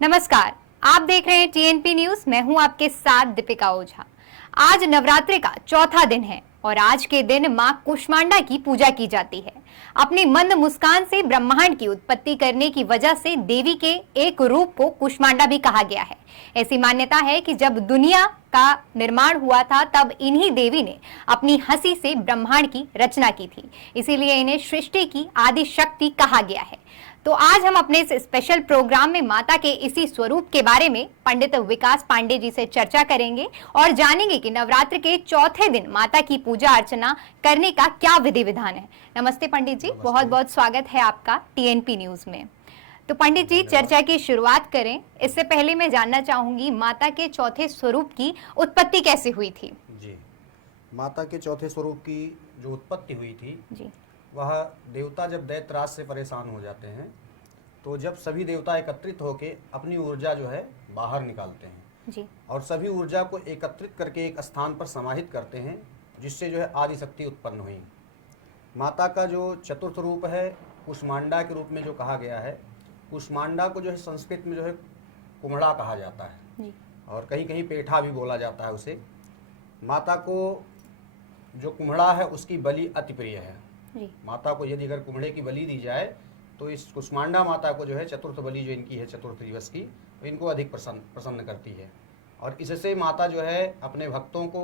नमस्कार, आप देख रहे हैं टीएनपी न्यूज। मैं हूं आपके साथ दीपिका ओझा। आज नवरात्रि का चौथा दिन है और आज के दिन मां कुष्मांडा की पूजा की जाती है। अपनी मंद मुस्कान से ब्रह्मांड की उत्पत्ति करने की वजह से देवी के एक रूप को कुष्मांडा भी कहा गया है। ऐसी मान्यता है कि जब दुनिया का निर्माण हुआ था तब इन्हीं देवी ने अपनी हंसी से ब्रह्मांड की रचना की थी, इसीलिए इन्हें सृष्टि की आदि शक्ति कहा गया है। तो आज हम अपने इस स्पेशल प्रोग्राम में माता के इसी स्वरूप के बारे में पंडित विकास पांडे जी से चर्चा करेंगे और जानेंगे कि नवरात्र के चौथे दिन माता की पूजा अर्चना करने का क्या विधि विधान है। नमस्ते पंडित जी, बहुत बहुत स्वागत है आपका टीएनपी न्यूज में। तो पंडित जी, चर्चा की शुरुआत करें। इससे पहले मैं जानना चाहूंगी माता के चौथे स्वरूप की उत्पत्ति कैसे हुई थी? जी, माता के चौथे स्वरूप की जो उत्पत्ति हुई थी जी, वह देवता जब दैत्यराज से परेशान हो जाते हैं तो जब सभी देवता एकत्रित होकर अपनी ऊर्जा जो है बाहर निकालते हैं जी, और सभी ऊर्जा को एकत्रित करके एक स्थान पर समाहित करते हैं, जिससे जो है आदि शक्ति उत्पन्न हुई। माता का जो चतुर्थ रूप है कुष्मांडा के रूप में जो कहा गया है, कुष्मांडा को जो है संस्कृत में जो है कुम्हड़ा कहा जाता है जी, और कहीं कहीं पेठा भी बोला जाता है उसे। माता को जो कुम्हड़ा है उसकी बलि अति प्रिय है। जी, माता को यदि अगर कुम्हड़े की बलि दी जाए तो इस कुष्मांडा माता को जो है चतुर्थ बलि जो इनकी है चतुर्थ दिवस की, तो इनको अधिक प्रसन्न करती है और इससे माता जो है अपने भक्तों को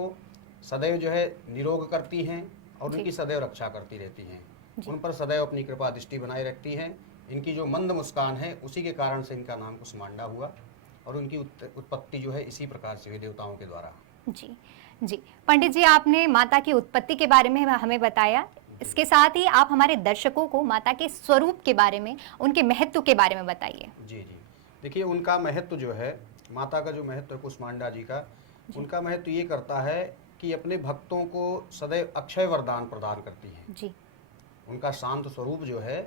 सदैव जो है निरोग करती हैं और उनकी सदैव रक्षा करती रहती हैं, उन पर सदैव अपनी कृपा दृष्टि बनाए रखती हैं। इनकी जो मंद मुस्कान है उसी के कारण से इनका नाम कुष्मांडा हुआ और उनकी उत्पत्ति जो है इसी प्रकार से हुई देवताओं के द्वारा। जी, जी। पंडित जी, आपने माता की उत्पत्ति के बारे में हमें बताया, इसके साथ ही आप हमारे दर्शकों को माता के स्वरूप के बारे में, उनके महत्व के बारे में बताइए। जी जी, देखिए उनका महत्व जो है, माता का जो महत्व है कुष्मांडा जी का, उनका महत्व ये करता है कि अपने भक्तों को सदैव अक्षय वरदान प्रदान करती है। जी, उनका शांत स्वरूप जो है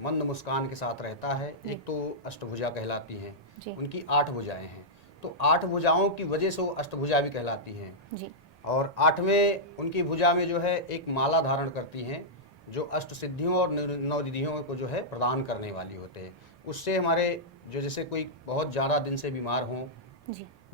मंद मुस्कान के साथ रहता है। एक तो अष्टभुजा कहलाती हैं, उनकी 8 भुजाएं हैं, तो 8 भुजाओं की वजह से वो अष्टभुजा भी कहलाती हैं। जी, और 8वें उनकी भुजा में जो है एक माला धारण करती हैं जो अष्ट सिद्धियों और 9 रिद्धियों को जो है प्रदान करने वाली होते हैं। उससे हमारे जो जैसे कोई बहुत ज़्यादा दिन से बीमार हों,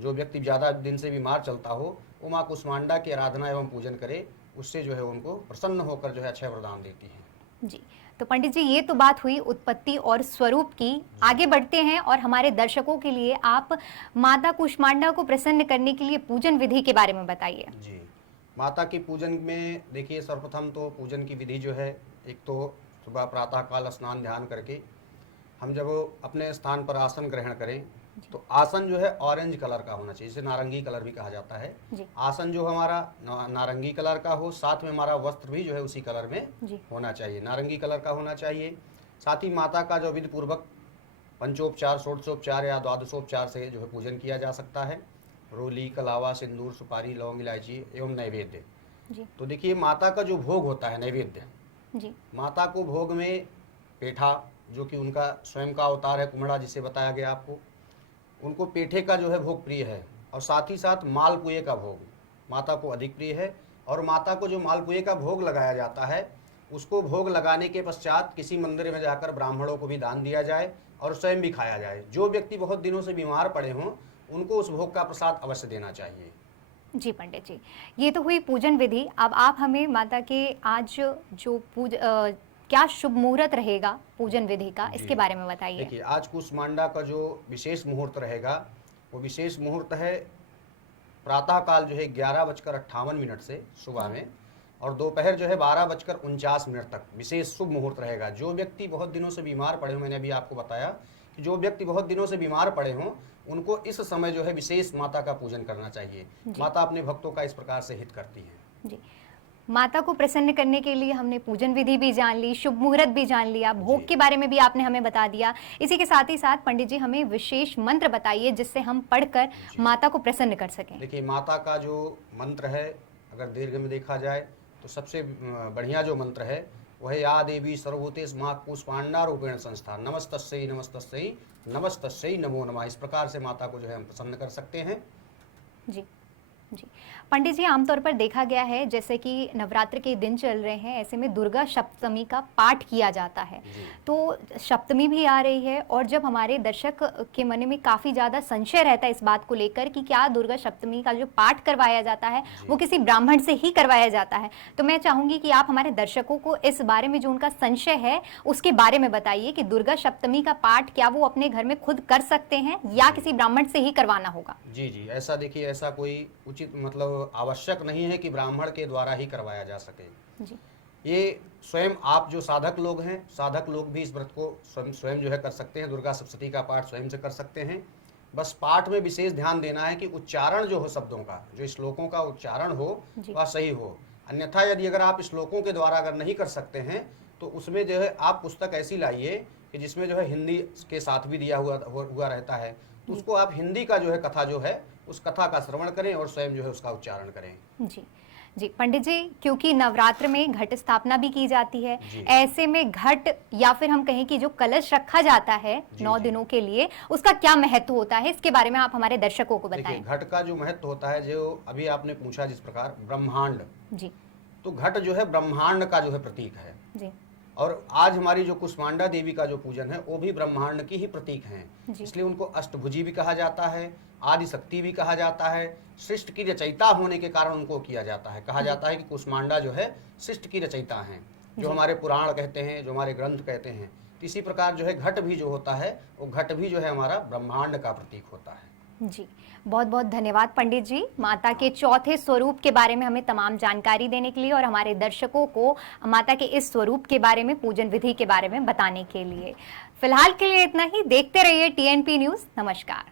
जो व्यक्ति ज़्यादा दिन से बीमार चलता हो, वो माँ कुष्मांडा की आराधना एवं पूजन करे, उससे जो है उनको प्रसन्न होकर जो है अक्षय वरदान देती हैं। जी। तो पंडित जी, ये तो बात हुई उत्पत्ति और स्वरूप की। आगे बढ़ते हैं और हमारे दर्शकों के लिए आप माता कुष्मांडा को प्रसन्न करने के लिए पूजन विधि के बारे में बताइए। जी, माता की पूजन में देखिए सर्वप्रथम तो पूजन की विधि जो है, एक तो सुबह प्रातःकाल स्नान ध्यान करके हम जब अपने स्थान पर आसन ग्रहण करें तो आसन जो है ऑरेंज कलर का होना चाहिए, जिसे नारंगी कलर भी कहा जाता है। आसन जो हमारा नारंगी कलर का हो, साथ में हमारा वस्त्र भी जो है उसी कलर में होना चाहिए, नारंगी कलर का होना चाहिए। साथ ही माता का जो विधि पूर्वक पंचोपचार, षोडशोपचार या द्वादशोपचार से जो है पूजन किया जा सकता है। रोली, कलावा, सिंदूर, सुपारी, लौंग, इलायची एवं नैवेद्य। तो देखिए माता का जो भोग होता है नैवेद्य, माता को भोग में पेठा, जो कि उनका स्वयं का अवतार है कुम्हड़ा जिसे बताया गया आपको, उनको पेठे का जो है भोग प्रिय है और साथ ही साथ मालपुए का भोग माता को अधिक प्रिय है। और माता को जो मालपुए का भोग लगाया जाता है, उसको भोग लगाने के पश्चात किसी मंदिर में जाकर ब्राह्मणों को भी दान दिया जाए और स्वयं भी खाया जाए। जो व्यक्ति बहुत दिनों से बीमार पड़े हों उनको उस भोग का प्रसाद अवश्य देना चाहिए। जी पंडित जी, ये तो हुई पूजन विधि। अब आप हमें माता के आज जो क्या शुभ मुहूर्त रहेगा पूजन विधि का, इसके बारे में बताइए। देखिए आज कुष्मांडा का जो विशेष मुहूर्त रहेगा, वो विशेष मुहूर्त है प्रातःकाल जो है 11:58 से सुबह में, और दोपहर जो है 12:49 तक विशेष शुभ मुहूर्त रहेगा। जो व्यक्ति बहुत दिनों से बीमार पड़े हों, मैंने अभी आपको बताया कि जो व्यक्ति बहुत दिनों से बीमार पड़े हों उनको इस समय जो है विशेष माता का पूजन करना चाहिए। माता अपने भक्तों का इस प्रकार से हित करती है। जी, माता को प्रसन्न करने के लिए हमने पूजन विधि भी जान ली, शुभ मुहूर्त भी जान लिया, भोग के बारे में भी आपने हमें बता दिया। इसी के साथ ही साथ पंडित जी हमें विशेष मंत्र बताइए जिससे हम पढ़कर माता को प्रसन्न कर सकें। देखिए माता का जो मंत्र है, अगर दीर्घ में देखा जाए तो सबसे बढ़िया जो मंत्र है वह है या देवी सर्वभूतेष माँ कुष्मांडा रूपेण संस्था नमस्तस्यै नमस्तस्यै नमस्तस्यै नमो नमः। इस प्रकार से माता को जो है हम प्रसन्न कर सकते हैं। जी, जी पंडित जी, आमतौर पर देखा गया है जैसे कि नवरात्र के दिन चल रहे हैं, ऐसे में दुर्गा सप्तमी का पाठ किया जाता है। जी। तो सप्तमी भी आ रही है और जब हमारे दर्शक के मन में काफ़ी ज़्यादा संशय रहता है इस बात को लेकर कि क्या दुर्गा सप्तमी का जो पाठ करवाया जाता है वो किसी ब्राह्मण से ही करवाया जाता है, तो मैं चाहूँगी कि आप हमारे दर्शकों को इस बारे में जो उनका संशय है उसके बारे में बताइए कि दुर्गा सप्तमी का पाठ क्या वो अपने घर में खुद कर सकते हैं या किसी ब्राह्मण से ही करवाना होगा? जी जी, ऐसा देखिए, ऐसा कोई उचित मतलब आवश्यक नहीं है कि ब्राह्मण के द्वारा ही करवाया जा सके। जी ये स्वयं आप जो साधक लोग हैं, साधक लोग भी इस व्रत को स्वयं जो है कर सकते हैं, दुर्गा सप्तमी का पाठ स्वयं से कर सकते हैं। बस पाठ में विशेष ध्यान देना है कि उच्चारण जो हो शब्दों का, जो श्लोकों का उच्चारण हो वह सही हो। अन्यथा यदि अगर आप श्लोकों के द्वारा अगर नहीं कर सकते हैं तो उसमें जो है आप पुस्तक ऐसी लाइए कि जिसमें जो है हिंदी के साथ भी दिया हुआ रहता है, तो उसको आप हिंदी का जो है कथा जो है उस कथा का श्रवण करें और स्वयं जो है उसका उच्चारण करें। जी जी पंडित जी, क्योंकि नवरात्र में घट स्थापना भी की जाती है, ऐसे में घट या फिर हम कहें कि जो कलश रखा जाता है 9 दिनों के लिए, उसका क्या महत्व होता है, इसके बारे में आप हमारे दर्शकों को बताएं। घट का जो महत्व होता है, जो अभी आपने पूछा जिस प्रकार ब्रह्मांड, जी, तो घट जो है ब्रह्मांड का जो है प्रतीक है जी, और आज हमारी जो कुष्मांडा देवी का जो पूजन है वो भी ब्रह्मांड की ही प्रतीक हैं, इसलिए उनको अष्टभुजी भी कहा जाता है, आदि शक्ति भी कहा जाता है। सृष्टि की रचयिता होने के कारण उनको किया जाता है, कहा जाता है कि कुष्मांडा जो है सृष्टि की रचयिता हैं, जो हमारे पुराण कहते हैं, जो हमारे ग्रंथ कहते हैं। इसी प्रकार जो है घट भी जो होता है वो घट भी जो है हमारा ब्रह्मांड का प्रतीक होता है। जी, बहुत बहुत धन्यवाद पंडित जी, माता के चौथे स्वरूप के बारे में हमें तमाम जानकारी देने के लिए और हमारे दर्शकों को माता के इस स्वरूप के बारे में, पूजन विधि के बारे में बताने के लिए। फिलहाल के लिए इतना ही। देखते रहिए TNP न्यूज़। नमस्कार।